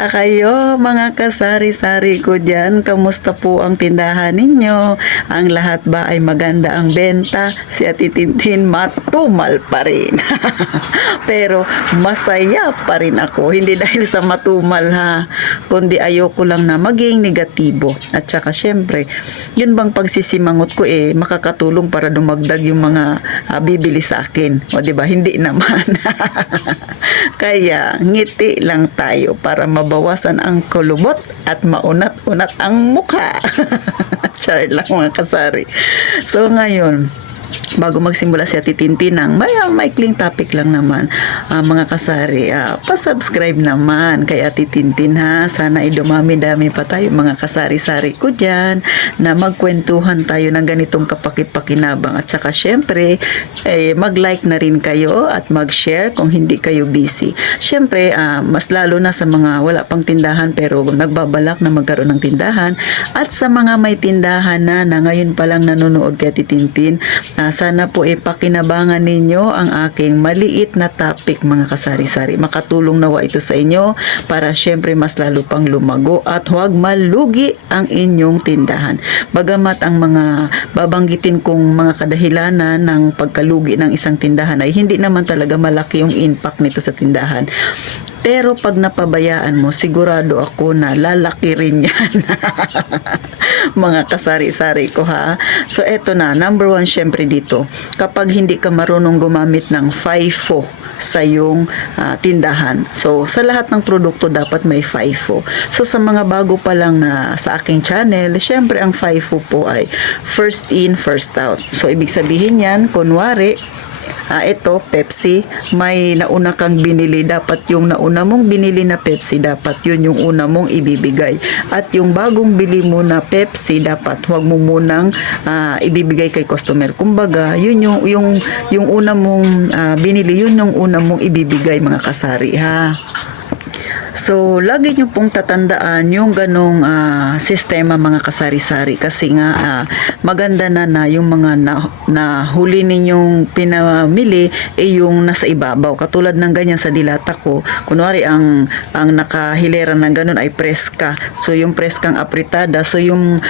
Kumusta kayo mga kasari-sari ko dyan? Kamusta po ang tindahan ninyo? Ang lahat ba ay maganda ang benta? Si Ate Tintin matumal pa rin. Pero masaya pa rin ako. Hindi dahil sa matumal ha, kundi ayoko lang na maging negatibo. At saka syempre, yun bang pagsisimangot ko makakatulong para dumagdag yung mga bibili sa akin. O diba? Hindi naman. Kaya ngiti lang tayo para mabawasan ang kulubot at maunat-unat ang mukha. Char lang mga kasari. So ngayon, bago magsimula si Ate Tintin ng maikling topic lang naman, mga kasari, pa-subscribe naman kay Ate Tintin ha. Sana dumami-dami pa tayo mga kasari-sari ko dyan na magkwentuhan tayo ng ganitong kapakipakinabang. At saka syempre, mag-like na rin kayo at mag-share kung hindi kayo busy. Syempre, mas lalo na sa mga wala pang tindahan pero nagbabalak na magkaroon ng tindahan, at sa mga may tindahan na ngayon pa lang nanonood kay Ate Tintin, sana po pakinabangan ninyo ang aking maliit na topic mga kasari-sari. Makatulong nawa ito sa inyo para syempre mas lalo pang lumago at huwag malugi ang inyong tindahan. Bagamat ang mga babanggitin kong mga kadahilanan ng pagkalugi ng isang tindahan ay hindi naman talaga malaki yung impact nito sa tindahan. Pero pag napabayaan mo, sigurado ako na lalaki rin yan. Mga kasari-sari ko ha. So eto na, number 1 syempre dito. Kapag hindi ka marunong gumamit ng FIFO sa iyong tindahan. So sa lahat ng produkto dapat may FIFO. So sa mga bago pa lang na sa aking channel, syempre ang FIFO po ay first in, first out. So ibig sabihin yan, kunwari, ito, Pepsi, may nauna kang binili, dapat yung nauna mong binili na Pepsi, dapat yun yung una mong ibibigay. At yung bagong bili mo na Pepsi, dapat huwag mo munang ibibigay kay customer. Kumbaga, yun yung una mong binili, yun yung una mong ibibigay mga kasari ha. So, lagi nyo pong tatandaan yung ganong sistema mga kasari-sari kasi nga maganda na yung mga huli ninyong pinamili yung nasa ibabaw. Katulad ng ganyan sa dilata ko, kunwari ang nakahilera ng ganon ay preska. So, yung preskang apritada, so yung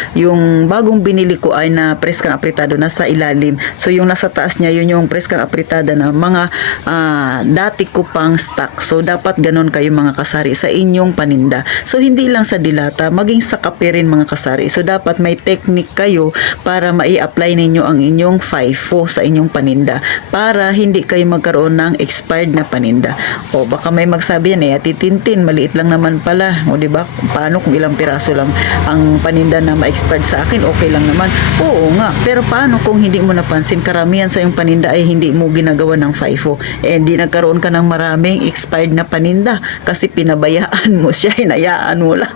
bagong binili ko ay na preskang apritado nasa ilalim. So, yung nasa taas niya, yun yung preskang apritada na mga dati ko pang stock. So, dapat ganon kayo mga kasari sa inyong paninda. So, hindi lang sa dilata, maging sa kape rin mga kasari. So, dapat may technique kayo para mai-apply ninyo ang inyong FIFO sa inyong paninda para hindi kayo magkaroon ng expired na paninda. O, baka may magsabi yan, Ate Tintin, maliit lang naman pala. O, diba? Paano kung ilang piraso lang ang paninda na ma-expired sa akin? Okay lang naman. Oo nga. Pero paano kung hindi mo napansin, karamihan sa iyong paninda ay hindi mo ginagawa ng FIFO? Hindi nagkaroon ka ng maraming expired na paninda kasi pinabayaan mo siya, hinayaan mo lang.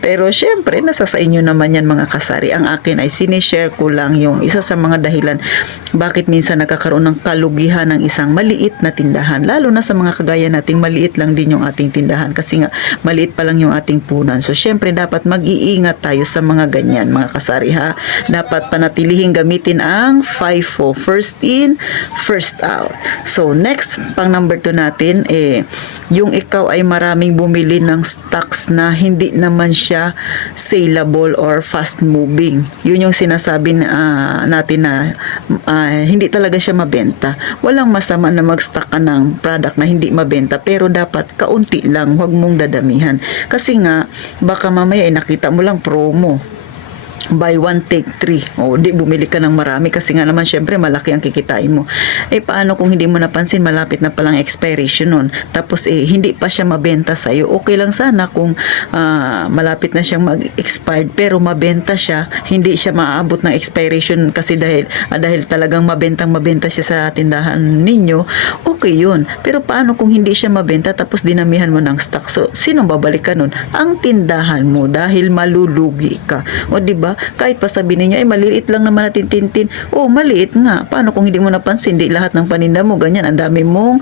Pero syempre, nasa sa inyo naman yan mga kasari. Ang akin ay sinishare ko lang yung isa sa mga dahilan bakit minsan nagkakaroon ng kalugihan ng isang maliit na tindahan. Lalo na sa mga kagaya nating maliit lang din yung ating tindahan kasi nga maliit pa lang yung ating punan. So syempre, dapat mag-iingat tayo sa mga ganyan mga kasari ha. Dapat panatilihing gamitin ang FIFO, first in, first out. So next, pang number 2 natin, yung ikaw ay maraming bumili ng stocks na hindi naman siya saleable or fast moving. Yun yung sinasabi natin na hindi talaga siya mabenta. Walang masama na mag-stock ka ng product na hindi mabenta, pero dapat kaunti lang, huwag mong dadamihan. Kasi nga, baka mamaya nakita mo lang promo, buy one take 3. O di bumili ka ng marami kasi nga naman syempre malaki ang kikitain mo. Paano kung hindi mo napansin, malapit na palang expiration nun. Tapos hindi pa siya mabenta sa iyo. Okay lang sana kung malapit na siyang mag-expired pero mabenta siya, hindi siya maaabot ng expiration kasi dahil talagang mabenta siya sa tindahan ninyo. Okay yun. Pero paano kung hindi siya mabenta tapos dinamihan mo ng stock? So sinong babalik ka nun? Ang tindahan mo dahil malulugi ka. O di ba? Kahit pa sabihin niyo, maliit lang naman natin Tintin. Oh, maliit nga. Paano kung hindi mo napansin, di lahat ng paninda mo, ganyan, ang dami mong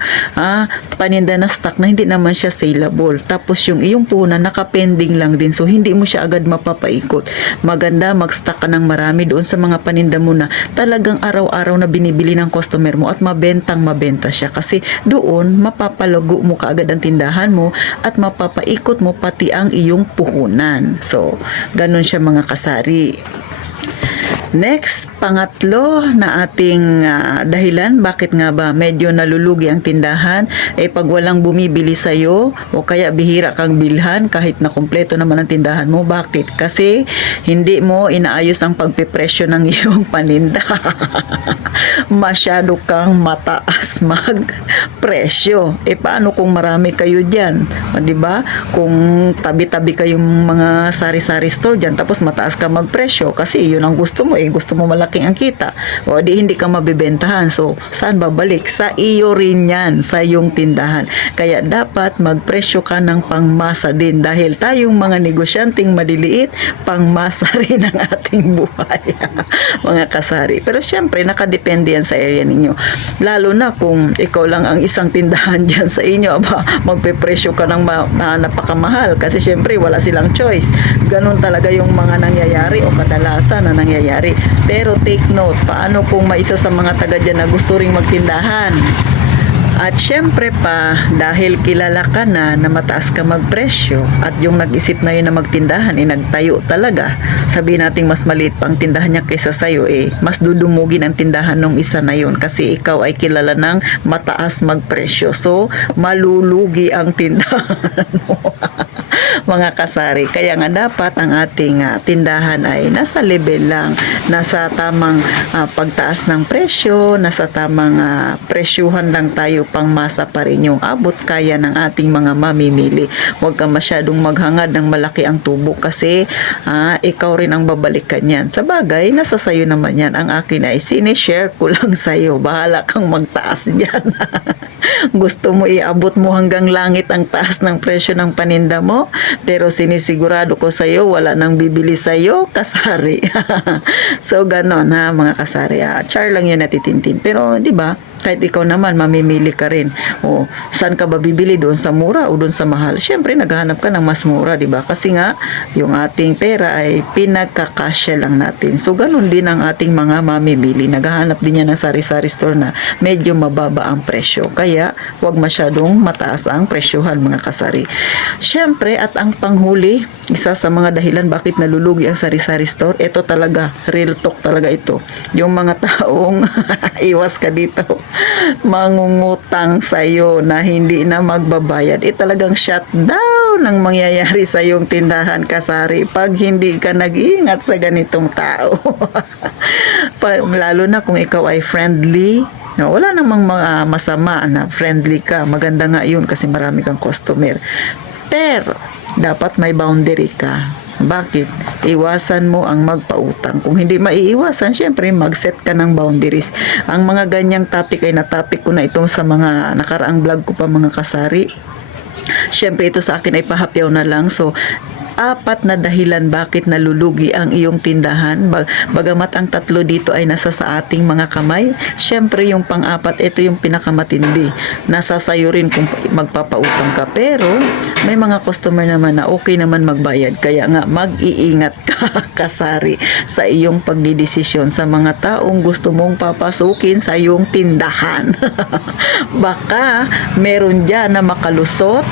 paninda na stock na hindi naman siya saleable. Tapos yung iyong puhunan, nakapending lang din. So, hindi mo siya agad mapapaikot. Maganda, mag-stock ka ng marami doon sa mga paninda mo na talagang araw-araw na binibili ng customer mo at mabentang mabenta siya. Kasi doon, mapapalago mo kaagad ang tindahan mo at mapapaikot mo pati ang iyong puhunan. So, ganun siya mga kasari. Next, pangatlo na ating dahilan bakit nga ba medyo nalulugi ang tindahan pag walang bumibili sa'yo o kaya bihira kang bilhan kahit na kumpleto naman ang tindahan mo. Bakit? Kasi hindi mo inaayos ang pagpipresyo ng iyong paninda. Masyado kang mataas magpresyo. Paano kung marami kayo dyan? Diba? Kung tabi-tabi kayong mga sari-sari store dyan tapos mataas ka magpresyo kasi yun ang gusto mo gusto mo malaking ang kita o di hindi ka mabibentahan. So, saan babalik? Sa iyo rin yan, sa iyong tindahan. Kaya dapat magpresyo ka ng pangmasa din dahil tayong mga negosyanteng maliliit, pangmasa rin ang ating buhay. Mga kasari. Pero syempre, nakadepende yan sa area ninyo. Lalo na kung ikaw lang ang isang tindahan dyan sa inyo, magpepresyo ka ng napakamahal kasi syempre wala silang choice. Ganun talaga yung mga nangyayari o kadalasan na nangyayari. Pero take note, paano kung may isa sa mga taga dyan na gusto ring magtindahan? At syempre pa, dahil kilala ka na mataas ka magpresyo at yung nag-isip na yun na magtindahan, nagtayo talaga. Sabihin natin mas maliit pang tindahan niya kaysa sa'yo, mas dudumugin ang tindahan ng isa na yun kasi ikaw ay kilala ng mataas magpresyo. So, malulugi ang tindahan mo. Mga kasari. Kaya nga dapat ang ating tindahan ay nasa level lang, nasa tamang pagtaas ng presyo, nasa tamang presyuhan lang tayo, pangmasa pa rin yung abot kaya ng ating mga mamimili. Huwag ka masyadong maghangad ng malaki ang tubo kasi ikaw rin ang babalikan yan. Sa bagay, nasa sayo naman yan. Ang akin ay sinishare ko lang sayo. Bahala kang magtaas dyan. Gusto mo iabot mo hanggang langit ang taas ng presyo ng paninda mo, pero sinisigurado ko sa iyo wala nang bibili sa iyo, kasari. So ganon mga kasari. Char lang yan natitintin. Pero di ba? Kahit ikaw naman, mamimili ka rin. O, saan ka ba bibili? Doon sa mura o doon sa mahal? Siyempre, naghahanap ka ng mas mura, di ba? Kasi nga, yung ating pera ay pinagkakasya lang natin. So, ganun din ang ating mga mamimili. Naghahanap din yan ng sari-sari store na medyo mababa ang presyo. Kaya, huwag masyadong mataas ang presyohan, mga kasari. Siyempre, at ang panghuli, isa sa mga dahilan bakit nalulugi ang sari-sari store, ito talaga, real talk talaga ito. Yung mga taong iwas ka dito, mangungutang sa'yo na hindi na magbabayad, talagang shutdown ang mangyayari sa iyong tindahan, kasari, pag hindi ka nag-iingat sa ganitong tao. Lalo na kung ikaw ay friendly. No, wala namang masama na friendly ka. Maganda nga yun kasi marami kang customer. Pero dapat may boundary ka. Bakit? Iwasan mo ang magpautang. Kung hindi maiiwasan, syempre mag-set ka ng boundaries. Ang mga ganyang topic ay na-topic ko na ito sa mga nakaraang vlog ko pa, mga kasari. Syempre ito sa akin ay pahapyaw na lang. So, 4 na dahilan bakit nalulugi ang iyong tindahan. Bagamat ang 3 dito ay nasa sa ating mga kamay, syempre yung pang-4, ito yung pinakamatindi. Nasa sayo rin kung magpapautang ka. Pero may mga customer naman na okay naman magbayad. Kaya nga mag-iingat ka, kasari, sa iyong pagdidesisyon sa mga taong gusto mong papasukin sa iyong tindahan. Baka meron dyan na makalusot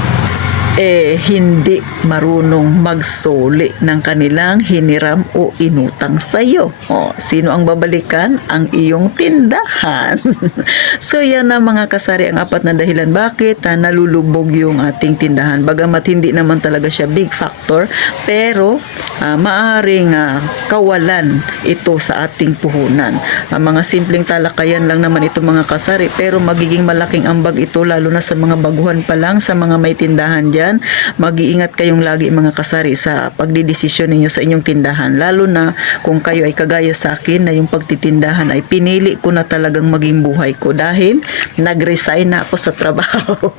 hindi marunong magsoli ng kanilang hiniram o inutang sa'yo. Sino ang babalikan? Ang iyong tindahan. So yan na mga kasari ang 4 na dahilan bakit nalulubog yung ating tindahan. Bagamat hindi naman talaga siya big factor, pero maaaring kawalan ito sa ating puhunan. Mga simpleng talakayan lang naman ito, mga kasari, pero magiging malaking ambag ito lalo na sa mga baguhan pa lang, sa mga may tindahan dyan. Mag-iingat kayong lagi, mga kasari, sa pagdidesisyon ninyo sa inyong tindahan, lalo na kung kayo ay kagaya sa akin na yung pagtitindahan ay pinili ko na talagang maging buhay ko dahil nag-resign na ako sa trabaho.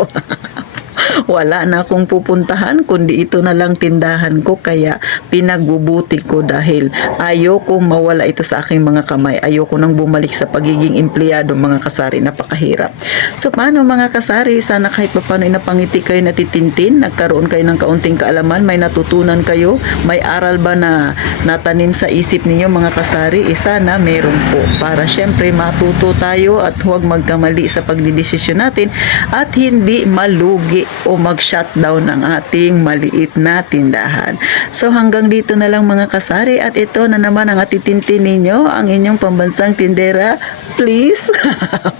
Wala na akong pupuntahan kundi ito na lang tindahan ko, kaya pinagbubuti ko dahil ayoko mawala ito sa aking mga kamay. Ayoko nang bumalik sa pagiging empleyado, mga kasari. Napakahirap. So paano mga kasari? Sana kahit paano napangiti kayo, natitintin, nagkaroon kayo ng kaunting kaalaman, may natutunan kayo, may aral ba na natanim sa isip ninyo mga kasari? Sana meron po, para syempre matuto tayo at huwag magkamali sa pagdidesisyon natin at hindi malugi o mag-shutdown ang ating maliit na tindahan. So hanggang dito na lang mga kasari, at ito na naman ang atitintin ninyo, ang inyong pambansang tindera. Please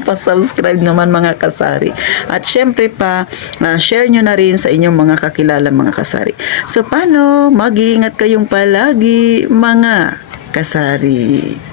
pa-subscribe naman mga kasari, at syempre pa share nyo na rin sa inyong mga kakilala mga kasari. So paano? Mag-iingat kayong palagi mga kasari.